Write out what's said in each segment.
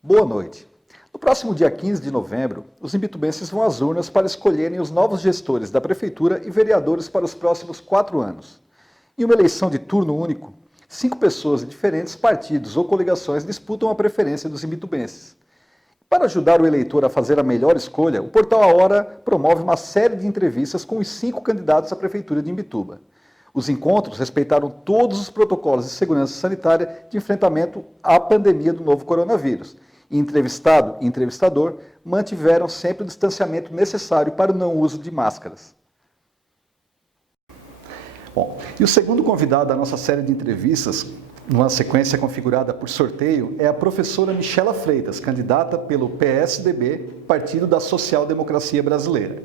Boa noite. No próximo dia 15 de novembro, os imbitubenses vão às urnas para escolherem os novos gestores da Prefeitura e vereadores para os próximos 4 anos. Em uma eleição de turno único, 5 pessoas de diferentes partidos ou coligações disputam a preferência dos imbitubenses. Para ajudar o eleitor a fazer a melhor escolha, o Portal A Hora promove uma série de entrevistas com os 5 candidatos à Prefeitura de Imbituba. Os encontros respeitaram todos os protocolos de segurança sanitária de enfrentamento à pandemia do novo coronavírus. Entrevistado e entrevistador mantiveram sempre o distanciamento necessário para o não uso de máscaras. Bom, e o segundo convidado da nossa série de entrevistas, numa sequência configurada por sorteio, é a professora Michela Freitas, candidata pelo PSDB, Partido da Social Democracia Brasileira.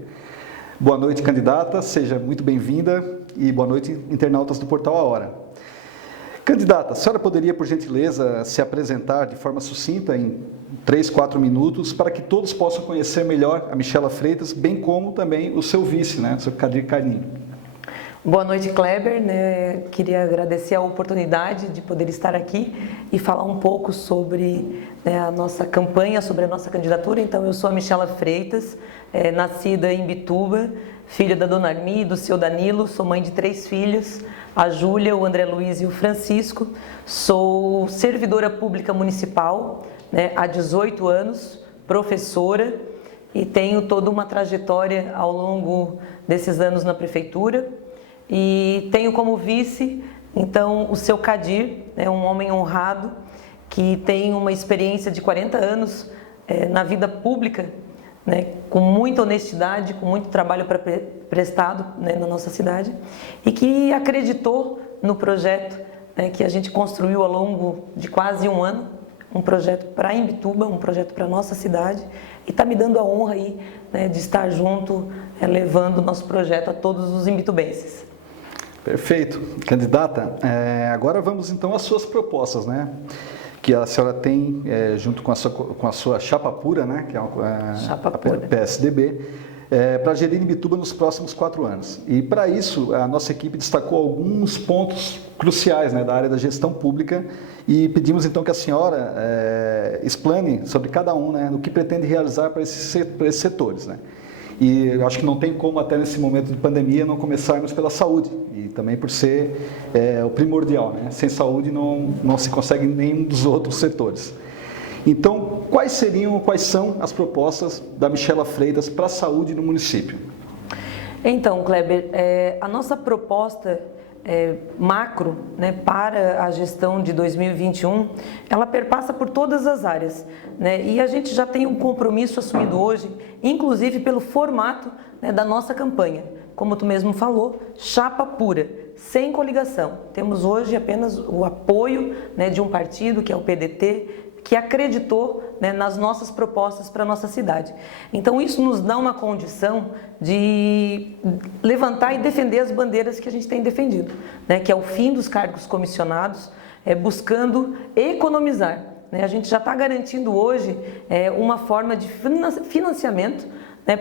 Boa noite, candidata, seja muito bem-vinda e boa noite, internautas do Portal A Hora. Candidata, a senhora poderia, por gentileza, se apresentar de forma sucinta em 3, 4 minutos para que todos possam conhecer melhor a Michela Freitas, bem como também o seu vice, o seu Kadir Carninho. Boa noite, Kleber. Queria agradecer a oportunidade de poder estar aqui e falar um pouco sobre a nossa campanha, sobre a nossa candidatura. Então, eu sou a Michela Freitas, nascida em Imbituba, filha da dona Armi e do seu Danilo, sou mãe de 3 filhos, a Júlia, o André Luiz e o Francisco. Sou servidora pública municipal há 18 anos, professora, e tenho toda uma trajetória ao longo desses anos na prefeitura. E tenho como vice, então, o seu Kadir, um homem honrado, que tem uma experiência de 40 anos na vida pública, com muita honestidade, com muito trabalho prestado na nossa cidade, e que acreditou no projeto que a gente construiu ao longo de quase um ano, um projeto para Imbituba, um projeto para a nossa cidade, e está me dando a honra aí, de estar junto, levando o nosso projeto a todos os imbitubenses. Perfeito. Candidata, agora vamos então às suas propostas, que a senhora tem junto com a sua chapa pura, que é Chapa a pura. PSDB, para gerir Imbituba nos próximos 4 anos. E para isso, a nossa equipe destacou alguns pontos cruciais da área da gestão pública e pedimos então que a senhora explane sobre cada um, o que pretende realizar para esses setores. E eu acho que não tem como, até nesse momento de pandemia, não começarmos pela saúde, e também por ser o primordial. Sem saúde não se consegue nenhum dos outros setores. Então, quais são as propostas da Michela Freitas para a saúde no município? Então, Kleber, a nossa proposta macro, para a gestão de 2021, ela perpassa por todas as áreas, e a gente já tem um compromisso assumido hoje, inclusive pelo formato da nossa campanha. Como tu mesmo falou, chapa pura, sem coligação. Temos hoje apenas o apoio de um partido, que é o PDT, que acreditou nas nossas propostas para a nossa cidade. Então, isso nos dá uma condição de levantar e defender as bandeiras que a gente tem defendido, que é o fim dos cargos comissionados, buscando economizar. A gente já está garantindo hoje uma forma de financiamento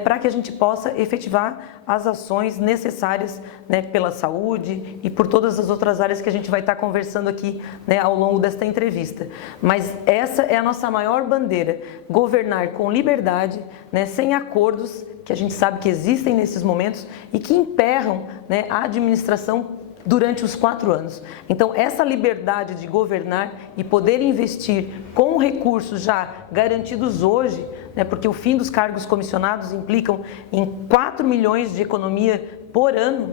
para que a gente possa efetivar as ações necessárias pela saúde e por todas as outras áreas que a gente vai estar conversando aqui ao longo desta entrevista. Mas essa é a nossa maior bandeira, governar com liberdade, sem acordos que a gente sabe que existem nesses momentos e que emperram a administração durante os 4 anos. Então, essa liberdade de governar e poder investir com recursos já garantidos hoje, porque o fim dos cargos comissionados implicam em 4 milhões de economia por ano,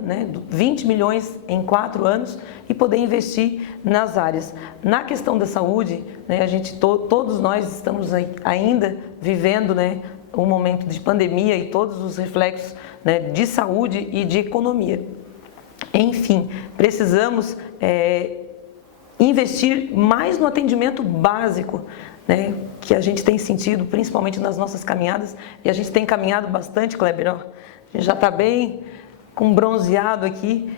20 milhões em 4 anos, e poder investir nas áreas. Na questão da saúde, a gente todos nós estamos ainda vivendo o momento de pandemia e todos os reflexos, né, de saúde e de economia. Enfim, precisamos investir mais no atendimento básico, né, que a gente tem sentido, principalmente nas nossas caminhadas, e a gente tem caminhado bastante, Kleber, ó, a gente já está bem com bronzeado aqui,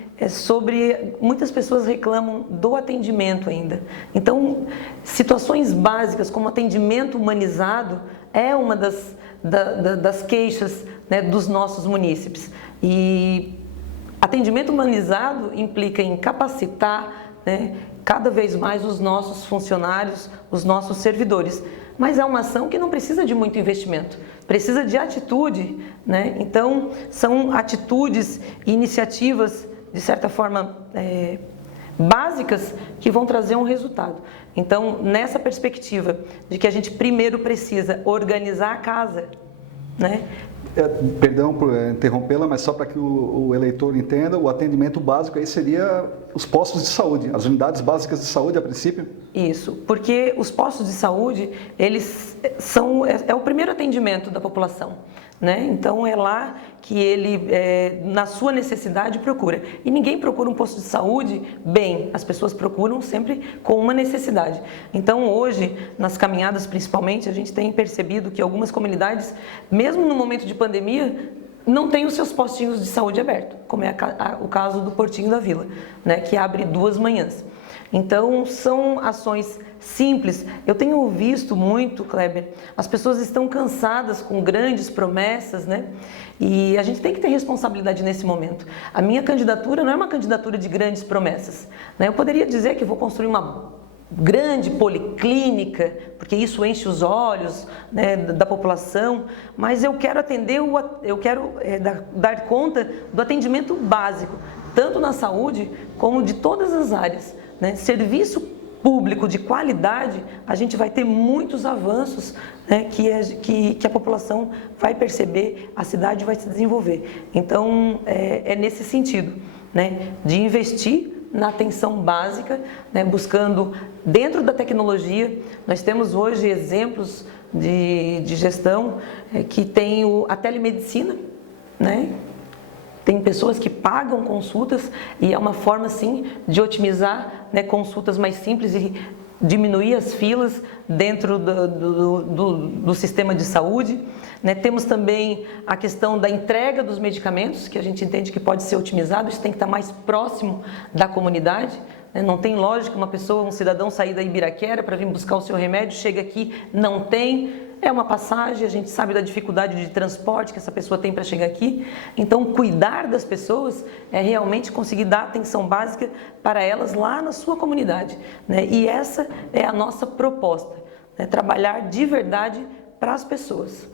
muitas pessoas reclamam do atendimento ainda. Então, situações básicas como atendimento humanizado é uma das queixas, né, dos nossos munícipes. E atendimento humanizado implica em capacitar, né, cada vez mais os nossos funcionários, os nossos servidores. Mas é uma ação que não precisa de muito investimento, precisa de atitude, né? Então, são atitudes e iniciativas, de certa forma, básicas, que vão trazer um resultado. Então, nessa perspectiva de que a gente primeiro precisa organizar a casa, né? Perdão por interrompê-la, mas só para que o eleitor entenda, o atendimento básico aí seria os postos de saúde, as unidades básicas de saúde a princípio? Isso, porque os postos de saúde, eles é o primeiro atendimento da população, né? Então é lá que ele, na sua necessidade, procura. E ninguém procura um posto de saúde bem, as pessoas procuram sempre com uma necessidade. Então hoje, nas caminhadas principalmente, a gente tem percebido que algumas comunidades, mesmo no momento de pandemia, não tem os seus postinhos de saúde abertos, como é o caso do Portinho da Vila, né, que abre 2 manhãs. Então, são ações simples. Eu tenho visto muito, Kleber, as pessoas estão cansadas com grandes promessas, né? E a gente tem que ter responsabilidade nesse momento. A minha candidatura não é uma candidatura de grandes promessas, né? Eu poderia dizer que vou construir uma grande policlínica, porque isso enche os olhos, né, da população, mas eu quero dar conta do atendimento básico, tanto na saúde como de todas as áreas, né? Serviço público de qualidade, a gente vai ter muitos avanços, né, que a população vai perceber, a cidade vai se desenvolver. Então, é nesse sentido, né, de investir na atenção básica, né, buscando dentro da tecnologia. Nós temos hoje exemplos de gestão que tem a telemedicina, né? Tem pessoas que pagam consultas e é uma forma, sim, de otimizar, né, consultas mais simples e diminuir as filas dentro do sistema de saúde, né? Temos também a questão da entrega dos medicamentos, que a gente entende que pode ser otimizado, isso tem que estar mais próximo da comunidade, né? Não tem lógica um cidadão sair da Ibiraquera para vir buscar o seu remédio, chega aqui, não tem. É uma passagem, a gente sabe da dificuldade de transporte que essa pessoa tem para chegar aqui. Então, cuidar das pessoas é realmente conseguir dar atenção básica para elas lá na sua comunidade, né? E essa é a nossa proposta, né? Trabalhar de verdade para as pessoas.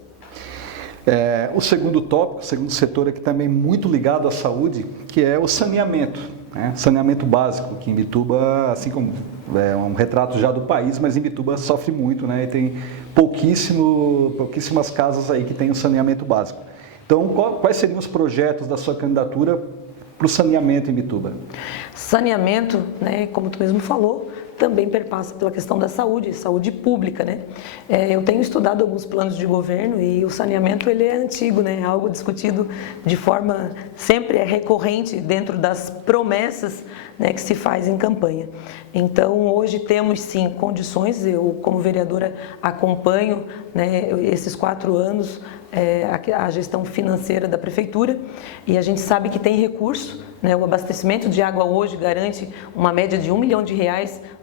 O segundo tópico, o segundo setor aqui também muito ligado à saúde, que é o saneamento, né? Saneamento básico, que em Imbituba, assim como é um retrato já do país, mas em Imbituba sofre muito, né? E tem pouquíssimas casas aí que tem o saneamento básico. Então, quais seriam os projetos da sua candidatura para o saneamento em Imbituba? Saneamento, né, como tu mesmo falou, também perpassa pela questão da saúde pública, né? Eu tenho estudado alguns planos de governo e o saneamento ele é antigo, né? É algo discutido de forma sempre recorrente dentro das promessas, né, que se faz em campanha. Então hoje temos sim condições, eu como vereadora acompanho, né, esses 4 anos a gestão financeira da prefeitura e a gente sabe que tem recurso, né? O abastecimento de água hoje garante uma média de R$1 milhão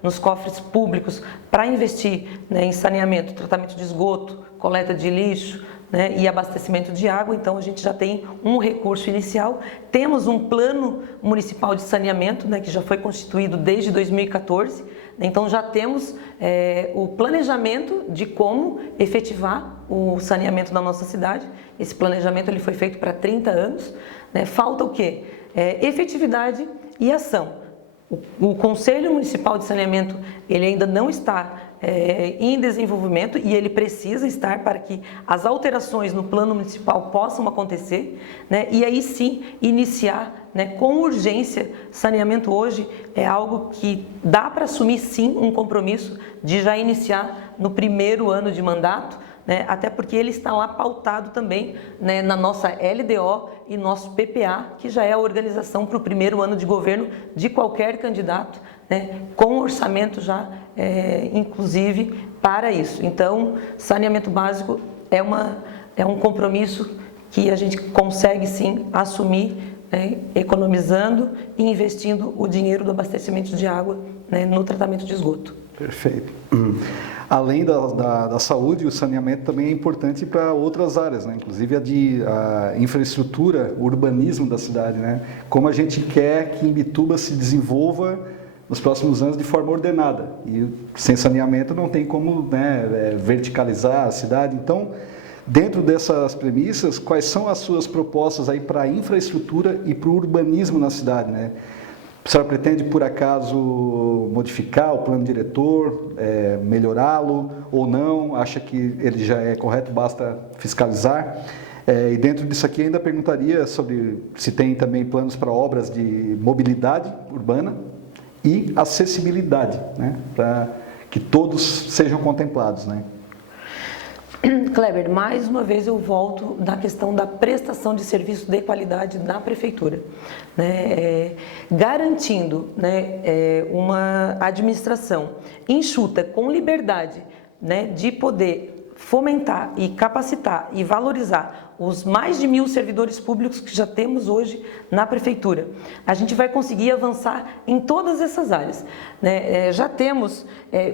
nos cofres públicos para investir, né, em saneamento, tratamento de esgoto, coleta de lixo, né, e abastecimento de água. Então a gente já tem um recurso inicial, temos um plano municipal de saneamento, né, que já foi constituído desde 2014, então já temos o planejamento de como efetivar o saneamento da nossa cidade. Esse planejamento ele foi feito para 30 anos, né? Falta o quê? Efetividade e ação. O Conselho Municipal de Saneamento ele ainda não está em desenvolvimento e ele precisa estar para que as alterações no plano municipal possam acontecer, né? E aí sim iniciar, né, com urgência. Saneamento hoje é algo que dá para assumir sim um compromisso de já iniciar no primeiro ano de mandato, né? Até porque ele está lá pautado também, né, na nossa LDO e nosso PPA, que já é a organização para o primeiro ano de governo de qualquer candidato, né, com orçamento já, inclusive, para isso. Então, saneamento básico é um compromisso que a gente consegue, sim, assumir, né, economizando e investindo o dinheiro do abastecimento de água, né, no tratamento de esgoto. Perfeito. Além da saúde, o saneamento também é importante para outras áreas, né? Inclusive a infraestrutura, o urbanismo da cidade, né? Como a gente quer que Imbituba se desenvolva nos próximos anos de forma ordenada. E sem saneamento não tem como, né, verticalizar a cidade. Então, dentro dessas premissas, quais são as suas propostas aí para a infraestrutura e para o urbanismo na cidade, né? A senhora pretende, por acaso, modificar o plano diretor, melhorá-lo ou não? Acha que ele já é correto, basta fiscalizar? E dentro disso aqui ainda perguntaria sobre se tem também planos para obras de mobilidade urbana e acessibilidade, né? Para que todos sejam contemplados, né? Kleber, mais uma vez eu volto na questão da prestação de serviço de qualidade na prefeitura, né? Garantindo, né, uma administração enxuta, com liberdade, né, de poder fomentar e capacitar e valorizar os mais de 1.000 servidores públicos que já temos hoje na prefeitura. A gente vai conseguir avançar em todas essas áreas, né? Já temos,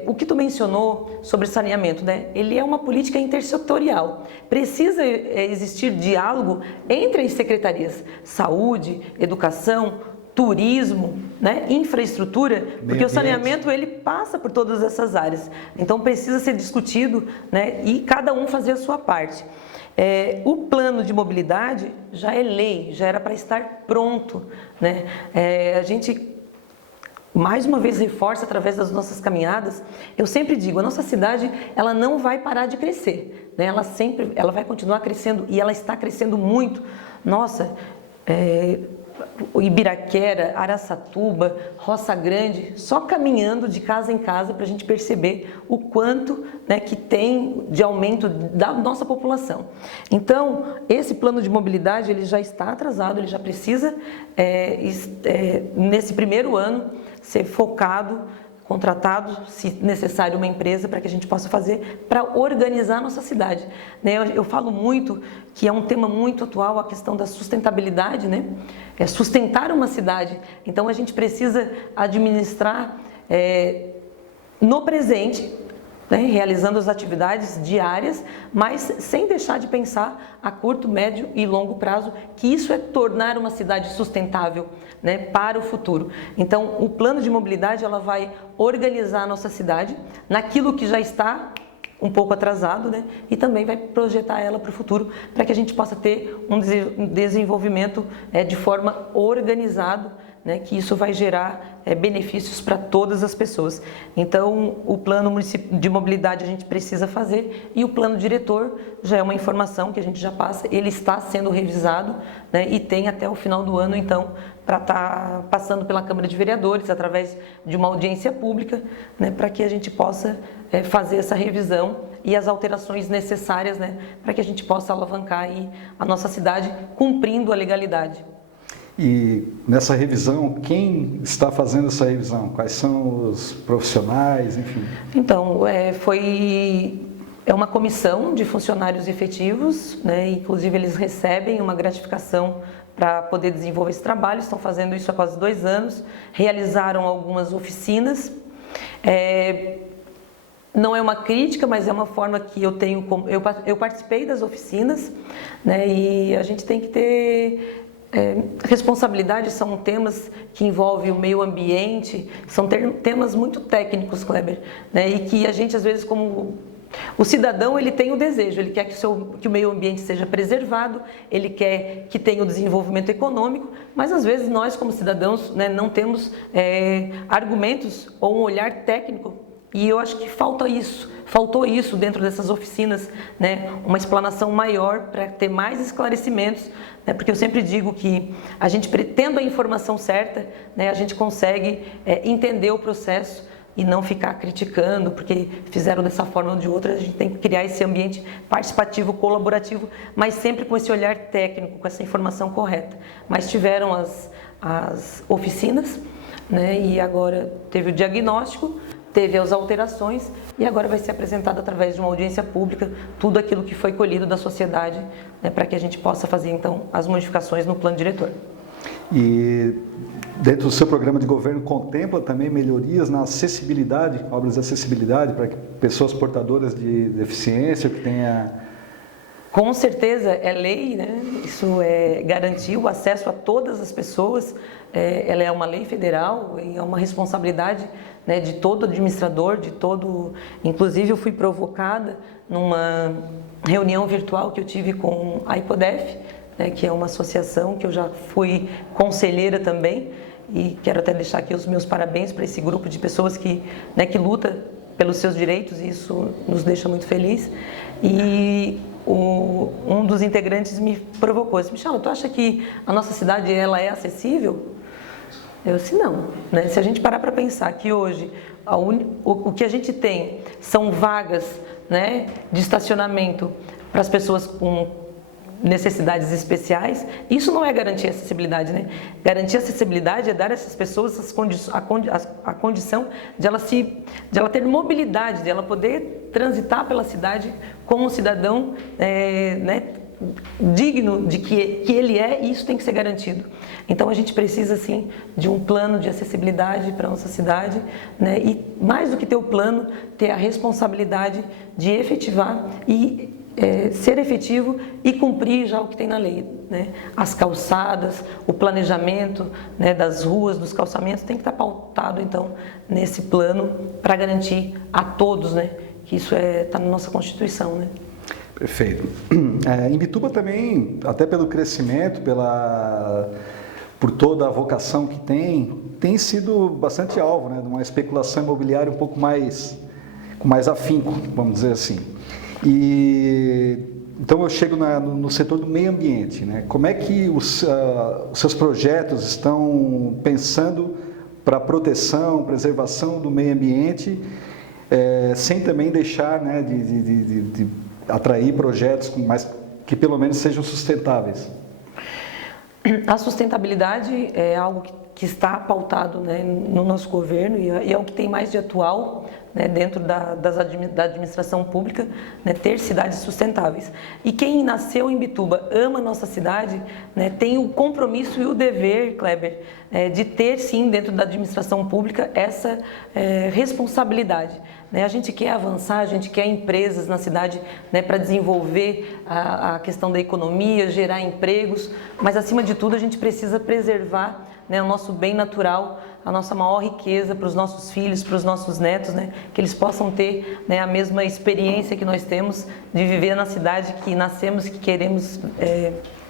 o que tu mencionou sobre saneamento, né? Ele é uma política intersetorial. Precisa existir diálogo entre as secretarias, saúde, educação, turismo, né, infraestrutura, porque o saneamento ele passa por todas essas áreas. Então precisa ser discutido, né, e cada um fazer a sua parte. O plano de mobilidade já é lei, já era para estar pronto, né? A gente mais uma vez reforça através das nossas caminhadas. Eu sempre digo, a nossa cidade ela não vai parar de crescer, né? Ela vai continuar crescendo e ela está crescendo muito. Nossa, Ibiraquera, Araçatuba, Roça Grande, só caminhando de casa em casa para a gente perceber o quanto, né, que tem de aumento da nossa população. Então, esse plano de mobilidade ele já está atrasado, ele já precisa, nesse primeiro ano, ser focado, contratado, se necessário, uma empresa para que a gente possa fazer, para organizar a nossa cidade, né? Eu falo muito que é um tema muito atual, a questão da sustentabilidade, né? Sustentar uma cidade. Então, a gente precisa administrar no presente, né? Realizando as atividades diárias, mas sem deixar de pensar a curto, médio e longo prazo, que isso é tornar uma cidade sustentável, né, para o futuro. Então, o plano de mobilidade ela vai organizar a nossa cidade naquilo que já está um pouco atrasado, né, e também vai projetar ela para o futuro, para que a gente possa ter um desenvolvimento de forma organizada, né, que isso vai gerar benefícios para todas as pessoas. Então, o plano de mobilidade a gente precisa fazer e o plano diretor já é uma informação que a gente já passa, ele está sendo revisado, né, e tem até o final do ano, então, para estar passando pela Câmara de Vereadores, através de uma audiência pública, né, para que a gente possa fazer essa revisão e as alterações necessárias, né, para que a gente possa alavancar aí a nossa cidade cumprindo a legalidade. E nessa revisão, quem está fazendo essa revisão? Quais são os profissionais, enfim? Então, é uma comissão de funcionários efetivos, né? Inclusive eles recebem uma gratificação para poder desenvolver esse trabalho, estão fazendo isso há quase 2 anos, realizaram algumas oficinas. Não é uma crítica, mas é uma forma que eu tenho como... Eu participei das oficinas, né? E a gente tem que ter... responsabilidade, são temas que envolvem o meio ambiente, são temas muito técnicos, Kleber, né? E que a gente às vezes, como o cidadão, ele tem o desejo, ele quer que o meio ambiente seja preservado, ele quer que tenha o desenvolvimento econômico, mas às vezes nós como cidadãos, né, não temos argumentos ou um olhar técnico. E eu acho que faltou isso dentro dessas oficinas, né? Uma explanação maior para ter mais esclarecimentos, né? Porque eu sempre digo que a gente, tendo a informação certa, né, a gente consegue entender o processo, e não ficar criticando, porque fizeram dessa forma ou de outra. A gente tem que criar esse ambiente participativo, colaborativo, mas sempre com esse olhar técnico, com essa informação correta. Mas tiveram as oficinas, né, e agora teve o diagnóstico, teve as alterações e agora vai ser apresentado através de uma audiência pública tudo aquilo que foi colhido da sociedade, né, para que a gente possa fazer então as modificações no plano diretor. E dentro do seu programa de governo contempla também melhorias na acessibilidade, obras de acessibilidade para pessoas portadoras de deficiência que tenha... Com certeza é lei, né? Isso é garantir o acesso a todas as pessoas, ela é uma lei federal e é uma responsabilidade, né, de todo administrador, de todo... Inclusive eu fui provocada numa reunião virtual que eu tive com a IPODEF, né, que é uma associação que eu já fui conselheira também, e quero até deixar aqui os meus parabéns para esse grupo de pessoas que, né, que luta pelos seus direitos, e isso nos deixa muito feliz. E um dos integrantes me provocou, disse: Michela, tu acha que a nossa cidade ela é acessível? Eu disse: não, né? Se a gente parar para pensar que hoje o que a gente tem são vagas, né, de estacionamento para as pessoas com necessidades especiais, isso não é garantir acessibilidade, né? Garantir acessibilidade é dar a essas pessoas a condição de ela ter mobilidade, de ela poder transitar pela cidade como um cidadão, né, digno de que ele é, e isso tem que ser garantido. Então a gente precisa sim de um plano de acessibilidade para a nossa cidade, né? E mais do que ter o plano, ter a responsabilidade de efetivar e ser efetivo e cumprir já o que tem na lei, né? As calçadas, o planejamento, né, das ruas, dos calçamentos tem que estar pautado então nesse plano para garantir a todos, né, que isso está na nossa Constituição, né? Perfeito. Em Imbituba também, até pelo crescimento, por toda a vocação que tem sido bastante alvo, né, de uma especulação imobiliária um pouco com mais afinco, vamos dizer assim. E então eu chego no setor do meio ambiente, né? Como é que os seus projetos estão pensando para a proteção, preservação do meio ambiente, sem também deixar, né, de atrair projetos que pelo menos sejam sustentáveis? A sustentabilidade é algo que está pautado, né, no nosso governo e é o que tem mais de atual, né, dentro da administração pública, né, ter cidades sustentáveis. E quem nasceu em Imbituba, ama a nossa cidade, né, tem o compromisso e o dever, Kleber, de ter sim dentro da administração pública essa responsabilidade. A gente quer avançar, a gente quer empresas na cidade, né, para desenvolver a questão da economia, gerar empregos, mas acima de tudo a gente precisa preservar, né, o nosso bem natural, a nossa maior riqueza para os nossos filhos, para os nossos netos, né, que eles possam ter, né, a mesma experiência que nós temos de viver na cidade que nascemos e que queremos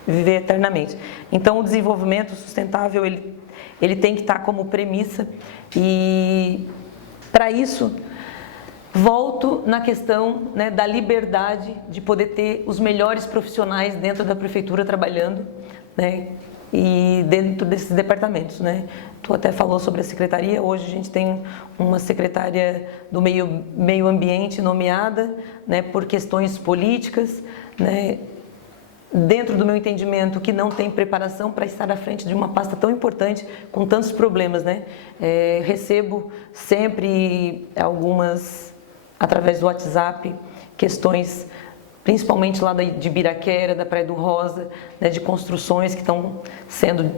viver eternamente. Então o desenvolvimento sustentável ele tem que estar como premissa, e para isso volto na questão, né, da liberdade de poder ter os melhores profissionais dentro da prefeitura trabalhando, né, e dentro desses departamentos, né? Tu até falou sobre a secretaria. Hoje a gente tem uma secretária do meio ambiente nomeada, né, por questões políticas, né, dentro do meu entendimento, que não tem preparação para estar à frente de uma pasta tão importante, com tantos problemas, né? Recebo sempre algumas, através do WhatsApp, questões, principalmente lá de Ibiraquera, da Praia do Rosa, né, de construções que estão sendo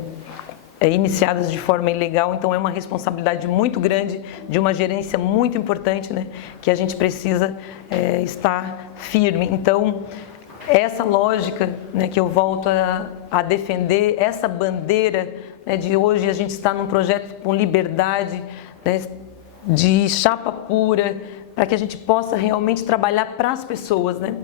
iniciadas de forma ilegal. Então é uma responsabilidade muito grande, de uma gerência muito importante, né, que a gente precisa estar firme. Então essa lógica, né, que eu volto a defender, essa bandeira, né, de hoje a gente está num projeto com liberdade, né, de chapa pura, para que a gente possa realmente trabalhar para as pessoas, né?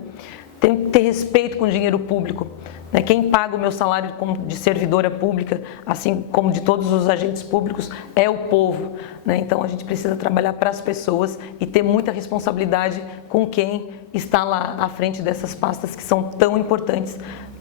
Tem que ter respeito com o dinheiro público, né? Quem paga o meu salário como de servidora pública, assim como de todos os agentes públicos, é o povo, né? Então a gente precisa trabalhar para as pessoas e ter muita responsabilidade com quem está lá à frente dessas pastas que são tão importantes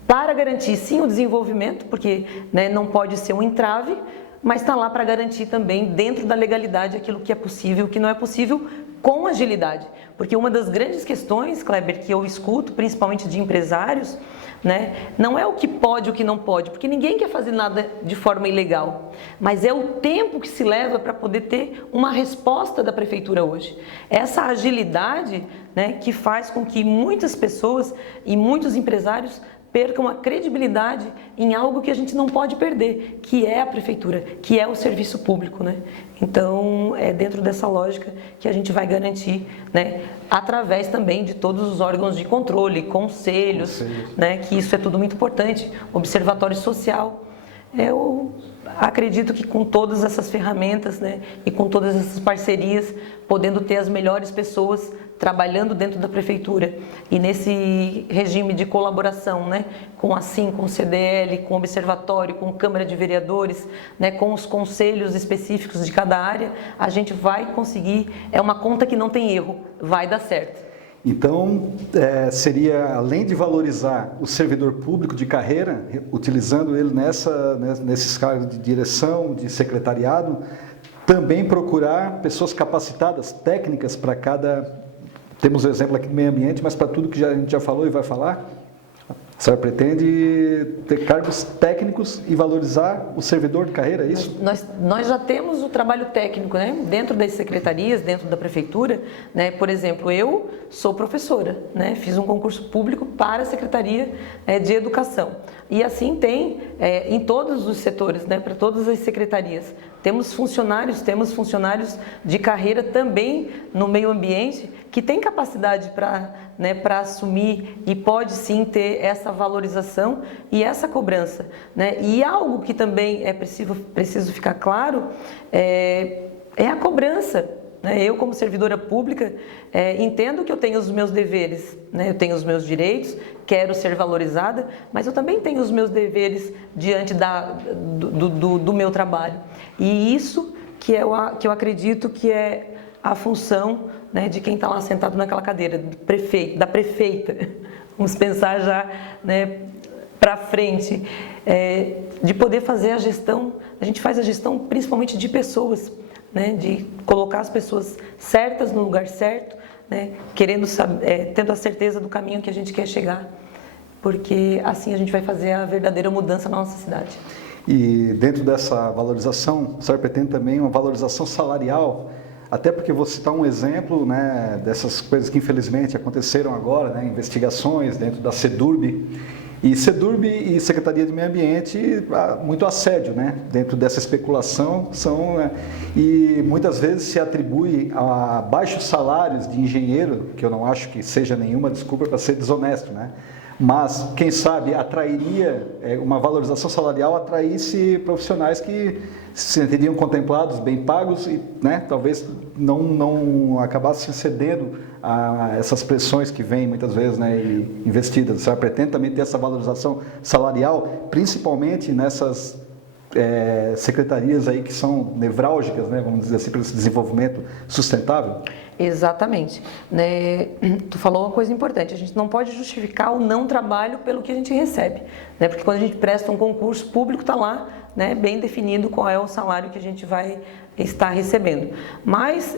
para garantir sim o desenvolvimento, porque, né, não pode ser um entrave, mas está lá para garantir também, dentro da legalidade, aquilo que é possível e o que não é possível, com agilidade. Porque uma das grandes questões, Kleber, que eu escuto, principalmente de empresários, né, não é o que pode e o que não pode, porque ninguém quer fazer nada de forma ilegal, mas é o tempo que se leva para poder ter uma resposta da prefeitura hoje. Essa agilidade, né, que faz com que muitas pessoas e muitos empresários percam a credibilidade em algo que a gente não pode perder, que é a prefeitura, que é o serviço público, né? Então, é dentro dessa lógica que a gente vai garantir, né, através também de todos os órgãos de controle, conselhos, né, que isso é tudo muito importante, observatório social. Eu acredito que com todas essas ferramentas, né, e com todas essas parcerias, podendo ter as melhores pessoas trabalhando dentro da prefeitura e nesse regime de colaboração, né, com a SIM, com o CDL, com o observatório, com a Câmara de Vereadores, né, com os conselhos específicos de cada área, a gente vai conseguir, é uma conta que não tem erro, vai dar certo. Então, seria, além de valorizar o servidor público de carreira, utilizando ele nesses cargos de direção, de secretariado, também procurar pessoas capacitadas, técnicas para cada... Temos o exemplo aqui do meio ambiente, mas para tudo que a gente já falou e vai falar, a senhora pretende ter cargos técnicos e valorizar o servidor de carreira, é isso? Nós já temos o trabalho técnico, né? Dentro das secretarias, dentro da prefeitura, né? Por exemplo, eu sou professora, né? Fiz um concurso público para a Secretaria de Educação. E assim tem em todos os setores, né? Para todas as secretarias. Temos funcionários de carreira também no meio ambiente que tem capacidade para, né, para assumir e pode sim ter essa valorização e essa cobrança, né? E algo que também é preciso ficar claro é a cobrança. Eu, como servidora pública, entendo que eu tenho os meus deveres, né? Eu tenho os meus direitos, quero ser valorizada, mas eu também tenho os meus deveres diante do meu trabalho. E isso que eu acredito que é a função, né, de quem está lá sentado naquela cadeira, do prefeito, da prefeita. Vamos pensar já, né, para frente, de poder fazer a gestão. A gente faz a gestão principalmente de pessoas, né, de colocar as pessoas certas no lugar certo, né, tendo a certeza do caminho que a gente quer chegar, porque assim a gente vai fazer a verdadeira mudança na nossa cidade. E dentro dessa valorização, a senhora pretende também uma valorização salarial, até porque vou citar um exemplo, né, dessas coisas que infelizmente aconteceram agora, né, investigações dentro da SEDURB, e SEDURB e Secretaria de Meio Ambiente, muito assédio, né, dentro dessa especulação, e muitas vezes se atribui a baixos salários de engenheiro, que eu não acho que seja nenhuma desculpa para ser desonesto, né, mas quem sabe atrairia, uma valorização salarial atraísse profissionais que se sentiriam contemplados, bem pagos e, né, talvez não acabassem cedendo a essas pressões que vêm muitas vezes, né, investidas. A senhora pretende também ter essa valorização salarial, principalmente nessas secretarias aí que são nevrálgicas, né, vamos dizer assim, para esse desenvolvimento sustentável? Exatamente. Né? Tu falou uma coisa importante, a gente não pode justificar o não trabalho pelo que a gente recebe, né? Porque quando a gente presta um concurso público, está lá, né, bem definido qual é o salário que a gente vai estar recebendo. Mas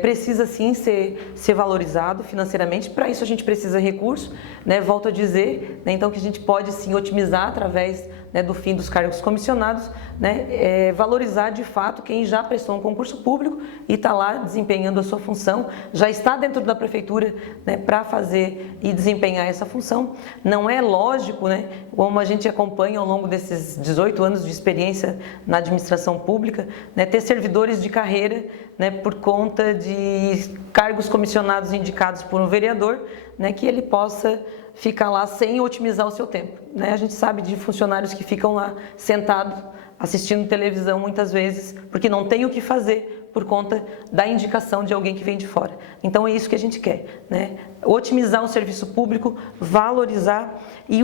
precisa sim ser valorizado financeiramente, para isso a gente precisa de recurso, né? Volto a dizer, né, então que a gente pode sim otimizar através, né, do fim dos cargos comissionados, né, valorizar de fato quem já prestou um concurso público e está lá desempenhando a sua função, já está dentro da prefeitura, né, para fazer e desempenhar essa função. Não é lógico, né, como a gente acompanha ao longo desses 18 anos de experiência na administração pública, né, ter servidores de carreira, né, por conta de cargos comissionados indicados por um vereador, né, que ele possa ficar lá sem otimizar o seu tempo, né? A gente sabe de funcionários que ficam lá sentados assistindo televisão muitas vezes porque não tem o que fazer por conta da indicação de alguém que vem de fora. Então é isso que a gente quer, né? Otimizar o serviço público, valorizar e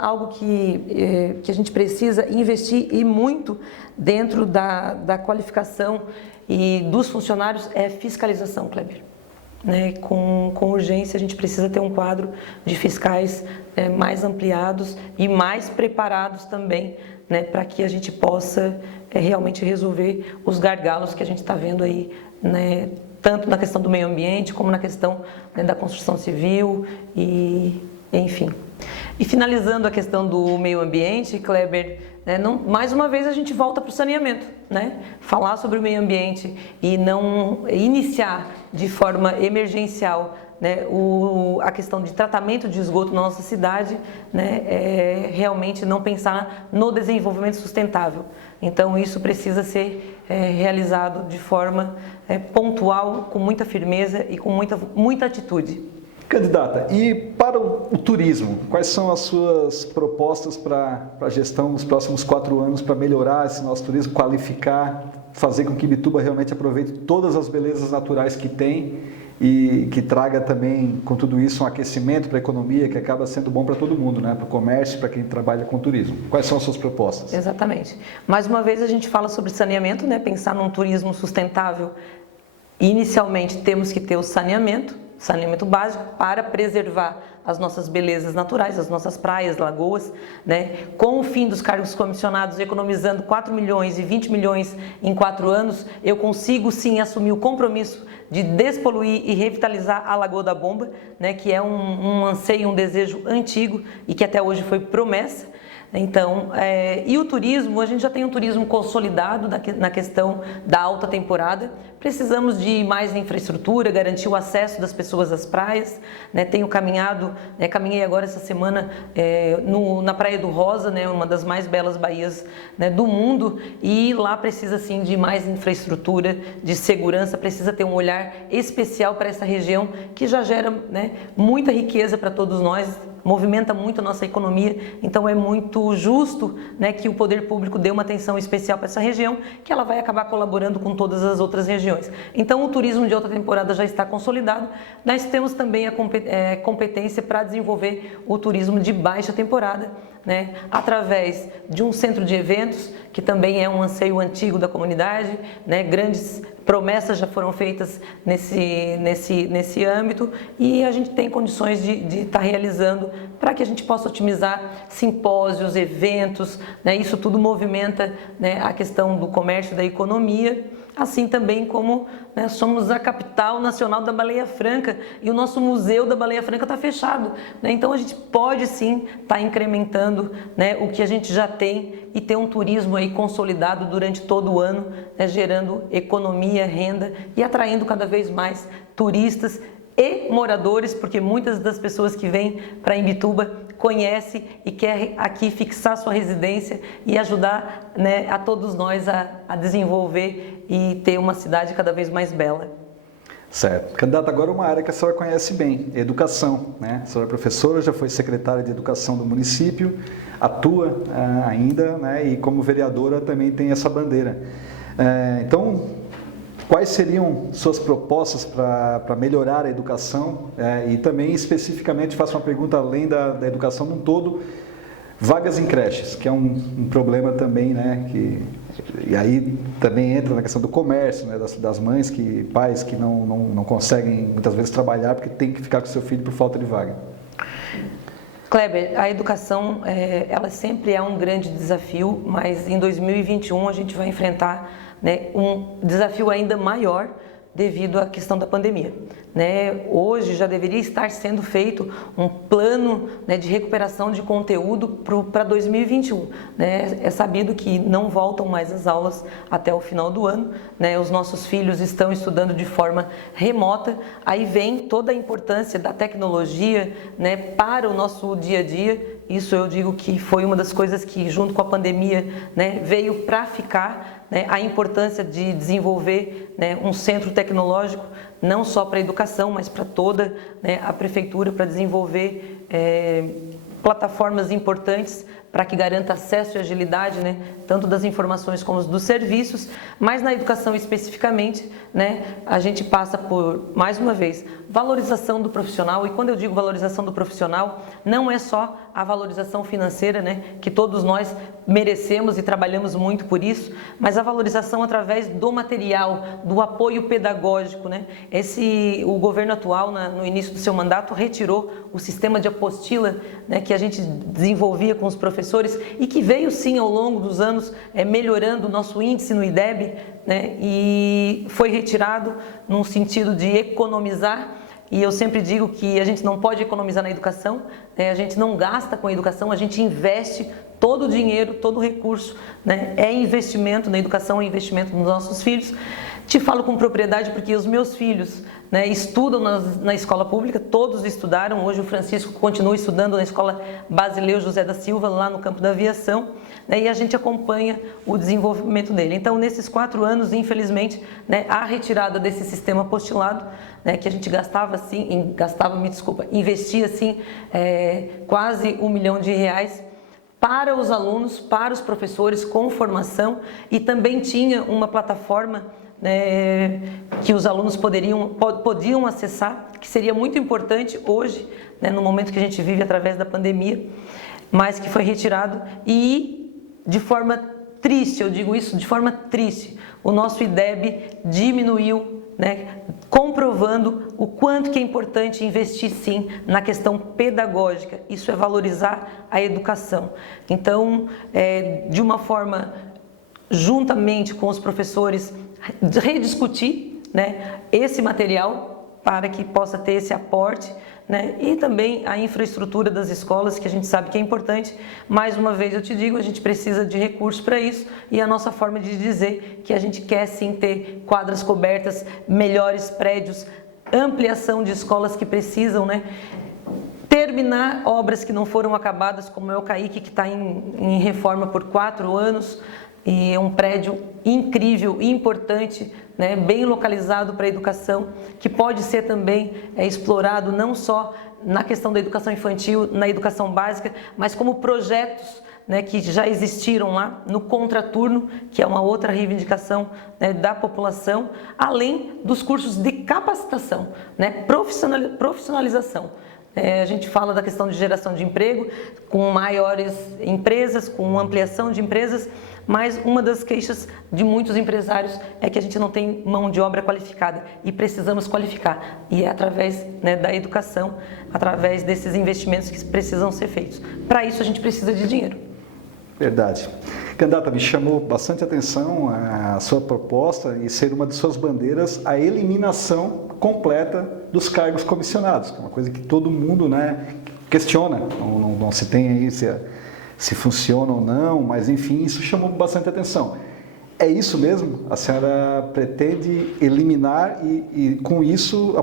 algo que a gente precisa investir e muito dentro da qualificação e dos funcionários é fiscalização, Kleber. né, com urgência, a gente precisa ter um quadro de fiscais mais ampliados e mais preparados também, né, para que a gente possa realmente resolver os gargalos que a gente está vendo aí, né, tanto na questão do meio ambiente como na questão, né, da construção civil e enfim. E finalizando a questão do meio ambiente, Kleber, né, mais uma vez a gente volta para o saneamento, né? Falar sobre o meio ambiente e não iniciar de forma emergencial, né, a questão de tratamento de esgoto na nossa cidade, né, é realmente não pensar no desenvolvimento sustentável. Então isso precisa ser realizado de forma pontual, com muita firmeza e com muita atitude. Candidata, e para o turismo, quais são as suas propostas para a gestão nos próximos 4 anos para melhorar esse nosso turismo, qualificar, fazer com que Imbituba realmente aproveite todas as belezas naturais que tem e que traga também, com tudo isso, um aquecimento para a economia que acaba sendo bom para todo mundo, né? Para o comércio, para quem trabalha com turismo. Quais são as suas propostas? Exatamente. Mais uma vez a gente fala sobre saneamento, né? Pensar num turismo sustentável. Inicialmente temos que ter o saneamento básico para preservar as nossas belezas naturais, as nossas praias, lagoas, né? Com o fim dos cargos comissionados, economizando 4 milhões e 20 milhões em 4 anos, eu consigo sim assumir o compromisso de despoluir e revitalizar a Lagoa da Bomba, né? Que é um anseio, um desejo antigo e que até hoje foi promessa. Então, e o turismo, a gente já tem um turismo consolidado na questão da alta temporada. Precisamos de mais infraestrutura, garantir o acesso das pessoas às praias, né? Tenho caminhado, caminhei agora essa semana na Praia do Rosa, né? Uma das mais belas baías, né, do mundo, e lá precisa sim de mais infraestrutura, de segurança, precisa ter um olhar especial para essa região que já gera, né, muita riqueza para todos nós, movimenta muito a nossa economia, então é muito justo, né, que o poder público dê uma atenção especial para essa região, que ela vai acabar colaborando com todas as outras regiões. Então o turismo de alta temporada já está consolidado, nós temos também a competência para desenvolver o turismo de baixa temporada, né, através de um centro de eventos, que também é um anseio antigo da comunidade, né, grandes promessas já foram feitas nesse âmbito e a gente tem condições de estar realizando para que a gente possa otimizar simpósios, eventos, né, isso tudo movimenta, né, a questão do comércio, da economia, assim também como, né, somos a capital nacional da Baleia Franca e o nosso museu da Baleia Franca está fechado, né, então a gente pode sim estar incrementando, né, o que a gente já tem e ter um turismo aí consolidado durante todo o ano, né, gerando economia, renda e atraindo cada vez mais turistas e moradores, porque muitas das pessoas que vêm para Imbituba conhecem e querem aqui fixar sua residência e ajudar, né, a todos nós a desenvolver e ter uma cidade cada vez mais bela. Certo. Candidata, agora uma área que a senhora conhece bem, educação, né? A senhora é professora, já foi secretária de educação do município, atua ainda, né? E como vereadora também tem essa bandeira. Então, quais seriam suas propostas para melhorar a educação? E também, especificamente, faço uma pergunta além da educação num todo, vagas em creches, que é um problema também, né? E aí também entra na questão do comércio, né? Das mães, pais que não conseguem muitas vezes trabalhar porque tem que ficar com seu filho por falta de vaga. Kleber, a educação, ela sempre é um grande desafio, mas em 2021 a gente vai enfrentar, né, um desafio ainda maior devido à questão da pandemia, né? Hoje já deveria estar sendo feito um plano, né, de recuperação de conteúdo para 2021, né? É sabido que não voltam mais as aulas até o final do ano, né? Os nossos filhos estão estudando de forma remota, aí vem toda a importância da tecnologia, né, para o nosso dia a dia. Isso eu digo que foi uma das coisas que, junto com a pandemia, né, veio para ficar, né, a importância de desenvolver, né, um centro tecnológico, não só para a educação, mas para toda, né, a prefeitura, para desenvolver plataformas importantes para que garanta acesso e agilidade, né, tanto das informações como dos serviços, mas na educação especificamente, né, a gente passa por, mais uma vez, valorização do profissional. E quando eu digo valorização do profissional, não é só a valorização financeira, né, que todos nós merecemos e trabalhamos muito por isso, mas a valorização através do material, do apoio pedagógico, né? O governo atual, no início do seu mandato, retirou o sistema de apostila, né, que a gente desenvolvia com os professores e que veio sim ao longo dos anos melhorando o nosso índice no IDEB, né, e foi retirado num sentido de economizar. E eu sempre digo que a gente não pode economizar na educação, né? A gente não gasta com a educação, a gente investe todo o dinheiro, todo o recurso, né? É investimento na educação, é investimento nos nossos filhos. Te falo com propriedade porque os meus filhos, né, estudam na escola pública, todos estudaram. Hoje o Francisco continua estudando na Escola Basileu José da Silva, lá no campo da aviação, né, e a gente acompanha o desenvolvimento dele. Então, nesses 4 anos, infelizmente, né, a retirada desse sistema apostilado, né, que a gente investia assim, quase R$1 milhão para os alunos, para os professores, com formação, e também tinha uma plataforma, né, que os alunos podiam acessar, que seria muito importante hoje, né, no momento que a gente vive através da pandemia, mas que foi retirado. E de forma triste, eu digo isso de forma triste, o nosso IDEB diminuiu, né, comprovando o quanto que é importante investir sim na questão pedagógica. Isso é valorizar a educação. Então, de uma forma, juntamente com os professores, rediscutir, né, esse material para que possa ter esse aporte, né, e também a infraestrutura das escolas, que a gente sabe que é importante. Mais uma vez eu te digo, a gente precisa de recursos para isso, e a nossa forma de dizer que a gente quer sim ter quadras cobertas, melhores prédios, ampliação de escolas que precisam, né, terminar obras que não foram acabadas, como é o CAIC, que está em reforma por 4 anos, e é um prédio incrível e importante, né, bem localizado para a educação, que pode ser também explorado não só na questão da educação infantil, na educação básica, mas como projetos, né, que já existiram lá no contraturno, que é uma outra reivindicação, né, da população, além dos cursos de capacitação, né, profissionalização. A gente fala da questão de geração de emprego, com maiores empresas, com ampliação de empresas, mas uma das queixas de muitos empresários é que a gente não tem mão de obra qualificada, e precisamos qualificar. E é através, né, da educação, através desses investimentos que precisam ser feitos. Para isso a gente precisa de dinheiro. Verdade. Candidata, me chamou bastante atenção a sua proposta e ser uma de suas bandeiras a eliminação completa dos cargos comissionados, que é uma coisa que todo mundo, né, questiona, não se tem aí se funciona ou não, mas enfim, isso chamou bastante atenção. É isso mesmo? A senhora pretende eliminar e com isso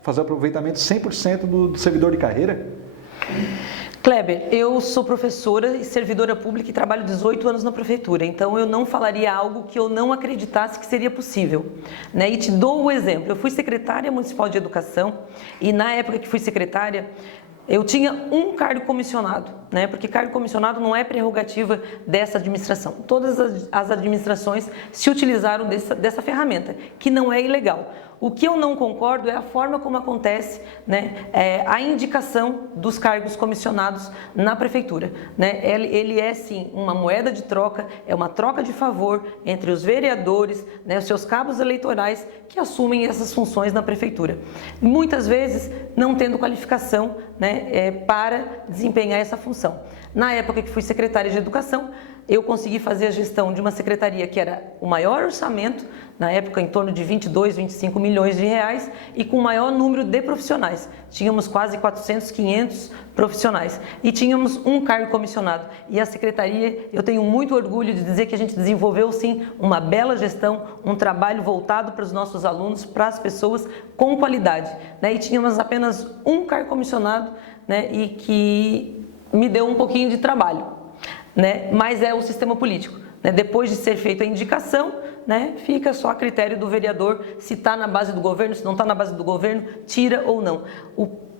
fazer aproveitamento 100% do servidor de carreira? Kleber, eu sou professora e servidora pública e trabalho 18 anos na prefeitura, então eu não falaria algo que eu não acreditasse que seria possível, né? E te dou o exemplo, eu fui secretária municipal de educação e na época que fui secretária, eu tinha um cargo comissionado, né? Porque cargo comissionado não é prerrogativa dessa administração. Todas as administrações se utilizaram dessa ferramenta, que não é ilegal. O que eu não concordo é a forma como acontece, né, a indicação dos cargos comissionados na prefeitura, né? Ele é sim uma moeda de troca, é uma troca de favor entre os vereadores, né, os seus cabos eleitorais que assumem essas funções na prefeitura. Muitas vezes não tendo qualificação, né, para desempenhar essa função. Na época que fui secretária de Educação, eu consegui fazer a gestão de uma secretaria que era o maior orçamento, na época em torno de 22, 25 milhões de reais, e com o maior número de profissionais. Tínhamos quase 400, 500 profissionais e tínhamos um cargo comissionado. E a secretaria, eu tenho muito orgulho de dizer que a gente desenvolveu sim uma bela gestão, um trabalho voltado para os nossos alunos, para as pessoas com qualidade, né? E tínhamos apenas um cargo comissionado, né, e que me deu um pouquinho de trabalho, né? Mas é o sistema político, né? Depois de ser feita a indicação, né, fica só a critério do vereador se está na base do governo, se não está na base do governo, tira ou não.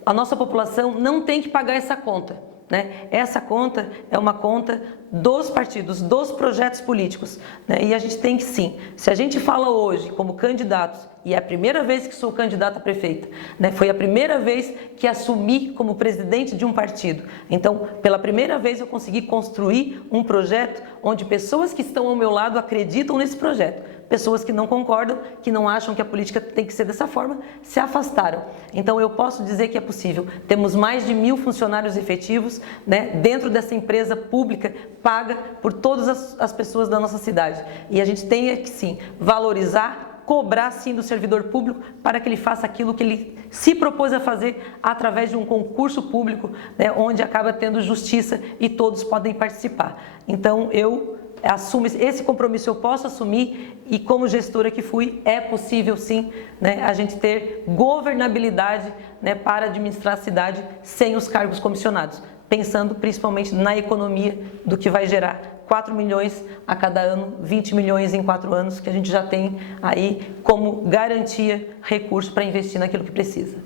A nossa população não tem que pagar essa conta, né? Essa conta é uma conta dos partidos, dos projetos políticos, né? E a gente tem que sim, se a gente fala hoje como candidatos, e é a primeira vez que sou candidata a prefeita, né? Foi a primeira vez que assumi como presidente de um partido, então pela primeira vez eu consegui construir um projeto onde pessoas que estão ao meu lado acreditam nesse projeto, pessoas que não concordam, que não acham que a política tem que ser dessa forma, se afastaram. Então eu posso dizer que é possível. Temos mais de 1.000 funcionários efetivos, né, dentro dessa empresa pública, paga por todas as pessoas da nossa cidade. E a gente tem que sim valorizar, cobrar sim do servidor público para que ele faça aquilo que ele se propôs a fazer através de um concurso público, né, onde acaba tendo justiça e todos podem participar. Então eu assumo esse compromisso, eu posso assumir, e como gestora que fui, é possível sim, né, a gente ter governabilidade, né, para administrar a cidade sem os cargos comissionados, pensando principalmente na economia do que vai gerar 4 milhões a cada ano, 20 milhões em 4 anos, que a gente já tem aí como garantia recurso para investir naquilo que precisa.